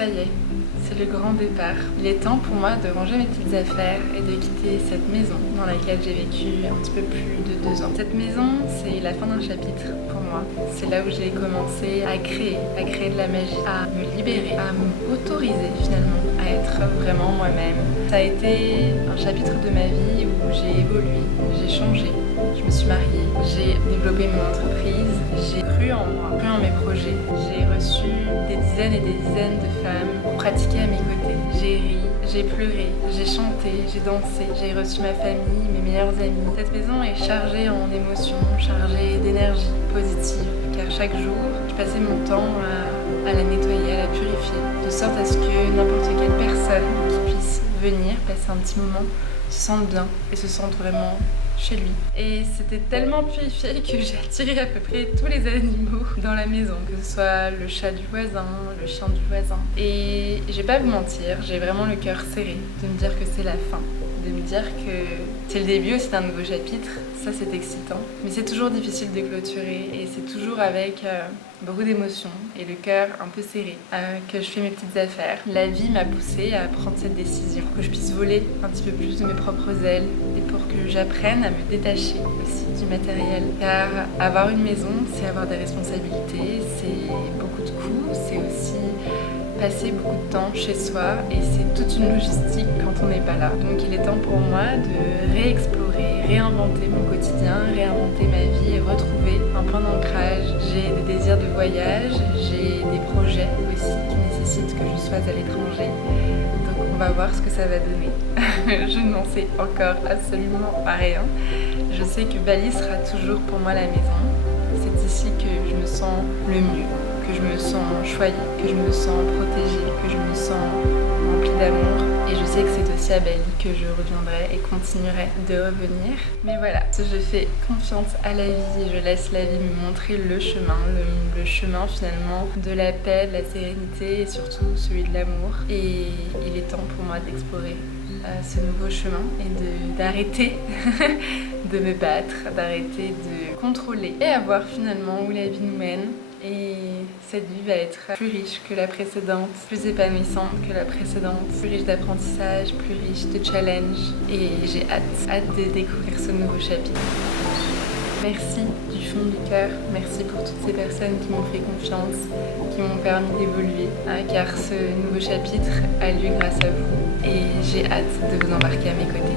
Ça y est, c'est le grand départ. Il est temps pour moi de ranger mes petites affaires et de quitter cette maison dans laquelle j'ai vécu un petit peu plus de 2 ans. Cette maison, c'est la fin d'un chapitre pour moi. C'est là où j'ai commencé à créer de la magie, à me libérer, à m'autoriser finalement à être vraiment moi-même. Ça a été un chapitre de ma vie où j'ai évolué, j'ai changé, je me suis mariée, j'ai développé mon entreprise, j'ai cru en moi, cru en mes projets. J'ai reçu des dizaines et des dizaines de femmes pour pratiquer à mes côtés. J'ai ri, j'ai pleuré, j'ai chanté, j'ai dansé, j'ai reçu ma famille, mes meilleurs amis. Cette maison est chargée en émotions, chargée d'énergie positive, car chaque jour, je passais mon temps à la nettoyer, à la purifier, de sorte à ce que n'importe quelle personne qui puisse venir passer un petit moment se sente bien et se sente vraiment chez lui. Et c'était tellement purifié que j'ai attiré à peu près tous les animaux dans la maison, que ce soit le chat du voisin, le chien du voisin. Et je vais pas vous mentir, j'ai vraiment le cœur serré de me dire que c'est la fin, de me dire que c'est le début aussi d'un nouveau chapitre. Ça, c'est excitant, mais c'est toujours difficile de clôturer et c'est toujours avec beaucoup d'émotions et le cœur un peu serré que je fais mes petites affaires. La vie m'a poussée à prendre cette décision pour que je puisse voler un petit peu plus de mes propres ailes et pour que j'apprenne à me détacher aussi du matériel. Car avoir une maison, c'est avoir des responsabilités, c'est beaucoup de coûts, c'est aussi passer beaucoup de temps chez soi et c'est toute une logistique quand on n'est pas là. Donc il est temps pour moi de réexplorer, réinventer mon quotidien, réinventer ma vie et retrouver un point d'ancrage. J'ai des désirs de voyage, j'ai des projets aussi qui nécessitent que je sois à l'étranger. Donc on va voir ce que ça va donner. Je n'en sais encore absolument rien. Je sais que Bali sera toujours pour moi la maison. C'est ici que je me sens le mieux, que je me sens choyée, que je me sens protégée, que je me sens remplie d'amour. Et je sais que c'est aussi à Bali que je reviendrai et continuerai de revenir. Mais voilà, je fais confiance à la vie et je laisse la vie me montrer le chemin finalement de la paix, de la sérénité et surtout celui de l'amour. Et il est temps pour moi d'explorer ce nouveau chemin et d'arrêter de me battre, d'arrêter de contrôler et à voir finalement où la vie nous mène. Et cette vie va être plus riche que la précédente, plus épanouissante que la précédente, plus riche d'apprentissage, plus riche de challenges. Et j'ai hâte de découvrir ce nouveau chapitre. Merci du fond du cœur, merci pour toutes ces personnes qui m'ont fait confiance, qui m'ont permis d'évoluer, car ce nouveau chapitre a lieu grâce à vous et j'ai hâte de vous embarquer à mes côtés.